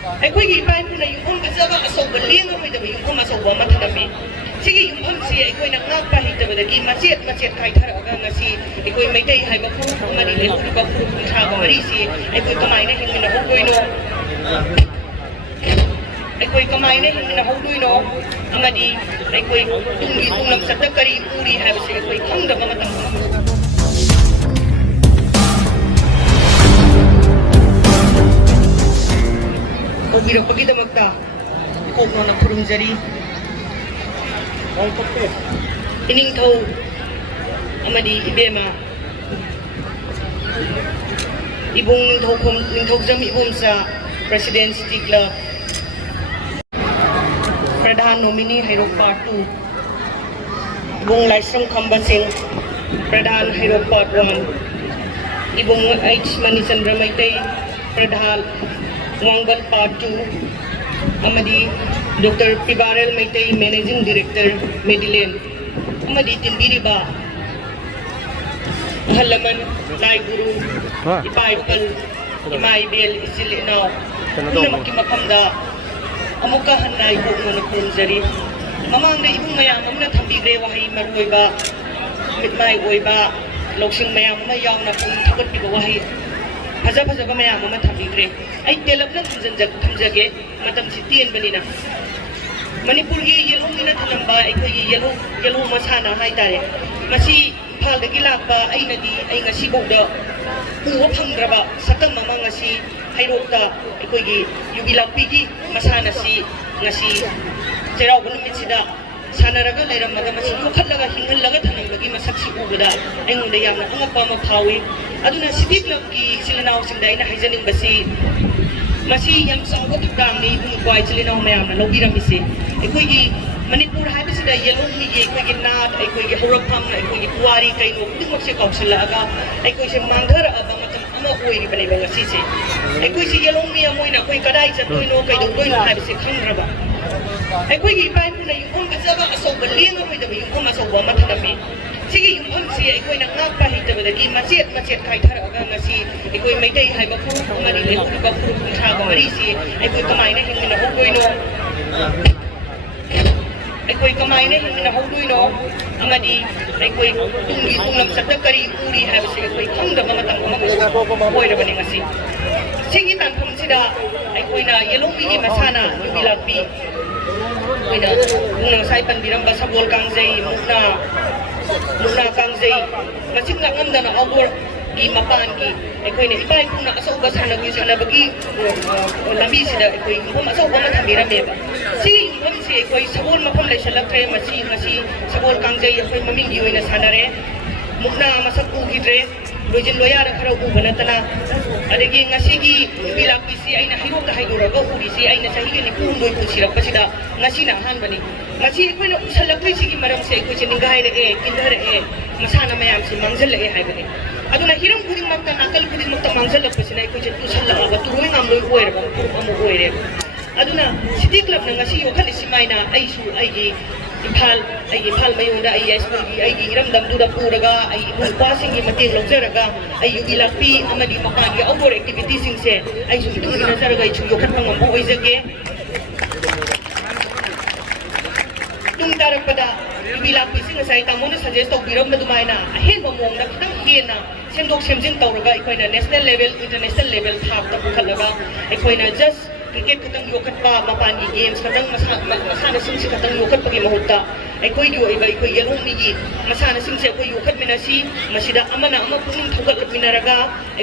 ꯑꯩꯈꯣꯏꯒꯤ ꯏꯄꯥ ꯏꯄꯨꯅ ꯌꯨꯝꯐꯝ ꯐꯖꯕ ꯑꯆꯧꯕ ꯂꯦꯡꯉꯔꯣꯏꯗꯕ ꯌꯨꯝꯐꯝ ꯑꯆꯧꯕ ꯑꯃ ꯊꯝꯂꯝꯃꯤ ꯁꯤꯒꯤ ꯌꯨꯝꯐꯝꯁꯤ ꯑꯩꯈꯣꯏꯅ ꯉꯥꯛꯄ ꯍꯩꯇꯕꯗꯒꯤ ꯃꯆꯦꯠ ꯃꯆꯦꯠ ꯀꯥꯏꯊꯔꯛꯑꯒ ꯉꯁꯤ ꯑꯩꯈꯣꯏ ꯃꯩꯇꯩ ꯍꯥꯏꯕ ꯐꯨꯔꯨꯞ ꯑꯃꯗꯤ ꯂꯩꯍꯧꯔꯤꯕ ꯐꯨꯔꯨꯞ ꯀꯨꯟꯊ꯭ꯔꯥꯒ ꯃꯔꯤꯁꯤ ꯑꯩꯈꯣꯏ ꯀꯃꯥꯏꯅ ꯍꯤꯡꯃꯤꯟꯅꯍꯧꯗꯣꯏꯅꯣ ꯑꯩꯈꯣꯏ ꯀꯃꯥꯏꯅ ꯍꯤꯡꯃꯤꯟꯅꯍꯧꯗꯣꯏꯅꯣ ꯑꯃꯗꯤ ꯑꯩꯈꯣꯏ ꯇꯨꯡꯒꯤ ꯇꯨꯡꯂꯝꯆꯠꯇ ꯀꯔꯤ ꯎꯔꯤ ꯍꯥꯏꯕꯁꯤ ꯑꯩꯈꯣꯏ ꯈꯪꯗꯕ ꯃꯇꯝ ꯎꯕꯤꯔꯛꯄꯒꯤꯗꯃꯛꯇ ꯀꯣꯛꯅꯣꯅ ꯈꯨꯔꯨꯝꯖꯔꯤ ꯏꯅꯤꯡꯊꯧ ꯑꯃꯗꯤ ꯏꯕꯦꯝꯃ ꯏꯕꯨꯡ ꯅꯤꯡꯊꯧꯖꯝ ꯏꯕꯣꯝꯆꯥ ꯄ꯭ꯔꯦꯁꯤꯗꯦꯟꯠ ꯁꯤꯇꯤ ꯀ꯭ꯂꯕ प्रधान नॉमिनी हैरोक पार्ट 2 इबुंग लाइस्रम खंबा सिंह प्रधान हैरोक पार्ट 1 इबुंग एच मणिचंद्र मैतई प्रधान वांगल पार्ट 2 अमदी doctor Pibarel Meitei managing director Medilane अमदी तिनबिरिबा हलमन लाई गुरु इपाइपल इमाई बेल इसिल इनाव पुनमकी मफमदा अमुका हन्नाई कोकनोना खुरुमजरी ममांगदा इबुंग मयाम अमना थंबिग्रे वहाई मरुओइबा मिटमाई ओइबा लौसिंग मयाम अमा यावना पुन थगतपिबा वहाई फजा फजाबा मयाम अमा थंबिग्रे आई तेलबना थमजगे मतम सि तेनबनिना मणिपुरगी येलोंगिना थलंबा अखोइगी येलो मसाना हाइतारे मसी इम्फालदगी लाक्पा अइनदी अइ ngasi बौदा उवा फंग्रबा सकम अमा ngasi हैरोक्ता अखोइगी युगी लाक्पीगी मसाना सि ngasi चेराव नुमितसिदा सानरगा लेरमगा मसी योखलगा हिंगलगा थनंबगी मसक्सि उबदा अइंगोंदा यामना अंगपा मा फावी अदुना सिटी क्लब की सिलनाव सिंदा अइना हाइजनिंगबसी मसी यम चाव थुदांगनि बुंगवाई सिलनाव मयामना लौबिरमिसि अखोइगी मणिपुर हाइबसिदा येलोंगी अखोइगी नाट अखोइगी हौरफम अखोइगी पुवारी कैनो खुदिमक्से कौशलगा अखोइसे मांधरअबा मतम अमा ओइरिबनेबा ngasiसे अखोइसे येलोंगी अमोइना अखोइ कदाइ चतोइनो कैदौदोइनो हाइबसे खंग्रबा अखोइगी इपा इपुना युमफम फजबा अचौबा लेंगरोइदबा युमफम अचौबा अमा थनम्मि सिगी युमफमसि अखोइना ngakpa हितबदगी मचेत मचेत काइथरअगा ngasi अखोइ मैतै हाइबा फुरुप अमदि लेहौरिबा फुरुप कुंथ्रागा मरिसि अखोइ कमाइना हिंमिनहौदोइनो अखोइ कमाइना हिंमिनहौदोइनो अमदि अखोइ तुंगी तुंगलमचत्ता करी उरी हाइबसि अखोइ खंगदबा मतम अमा ओइरबनि ngasi सिगी तानफमसिदा अखोइना येलोंगी मसाना युगी लाक्पी अखोइना बुंनांसाइ पनबिरंबा सबोल कांगजै मुक्ना कांगजै मसिंग नांगमदना आउटडोर की मपान की अखोइना इपा इपुना अचौबा सानबगी लंबीसिदा अखोइ युमफम अचौबा अमा थंबिरमेबा सिगी युमफमसि अखोइ सबोल मफम लेसलक्ट्रे मसी ngasi सबोल कांगजै अखोइ ममिंगी ओइना सानरे मुक्ना मसक उगिद्रे लोजिन लोयारा खरा उबा नतना अदगी ngasiगी बिलाक्पीसी अइना हैरोक्ता हैदोरगा उरिसी अइना चाहिगे निपुंदोइ पुसिरक्पसिदा ngasiना हानबनी ngasi अखोइना उसलक्पैसिगी मरमसे अखोइसे निंगाइरए किंधरए मसाना मयामसे मांगजलए हाइबने अदुना हिरम खुदिंगमक्ता नाकल खुदिंगमक्ता मांगजलक्पसिना अखोइसे तुसललागा तुरोइ ngamloi ओइरबा पुरुप अमु ओइरे अदुना सिटी क्लबना ngasi योखलिसिमाइना अइसु अइगी इम्फाल मयूंदा आई एसपी आई इरमदमदुदा पुरगा आई इबुंपासिंगी मतेंग लौजरगा आई युगी लाक्पी अमदि मपानगी आउटडोर एक्टिविटी सिंगसे आई सु तुंगी नजरगा इछु योखनपा ngam ओइजगे तुंग तारपदा युगी लाक्पी सिंग साइ तामोना सजेस्ट तौबिरम दुमाइना अहेनबा मोंगदा खितंग हेना सेमदोक सेमजिन तौरगा अखोइना नेशनल लेवल इंटरनेशनल लेवल थाकता पुखलगा अखोइना जस्ट क्रिकेट खतंग योखटपा मपानी गेम्स खतंग मसाना सिंगसे खतंग योखटपगी महुत्ता अखोइगी ओइबा अखोइ येलोंगी मसाना सिंगसे अखोइ योखटमिनसी मसिदा अमना अमा पुनिंग थौगटमिनरगा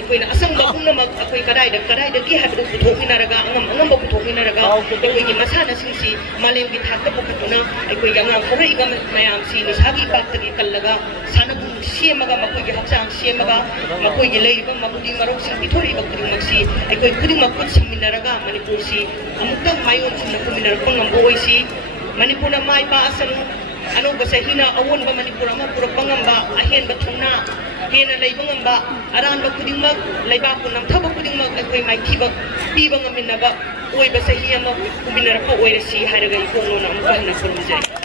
अखोइना असंबा पुनमक अखोइ कदाइदगी हाइबदु पुथोकमिनरगा अंगम पुथोकमिनरगा अखोइगी मसाना सिंगसी मालेमगी थाकता पुखटुना अखोइगी अंगाम हौरइबा मयामसी निसागी पाक्तगी कल्लगा सानबु सेमगा मखोइगी हक्चांग सेमगा मखोइगी लेरिबा मबुदी मरोकसिंग पिथोरिबा खुदिंगमक्सी अखोइ खुदिंगमक पुत समिनरगा मणिपुरसी अमुक्तंग मायोन सुना खुमिनरकपा ngambo ओइसी मणिपुरना माइ पासन अनोबा सहिना अवोनबा मणिपुर अमा पुरकपा ngamba अहेनबा थुंगना हेना लैबा ngamba अरानबा खुदिंगमक लैबाकु नमथबा खुदिंगमक अखोइ माइथिबा पीबा ngaminnaba ओइबा सहि अमा खुमिनरकपा ओइरसी हाइरगा इकोंगोना अमुका हना खुरुमजै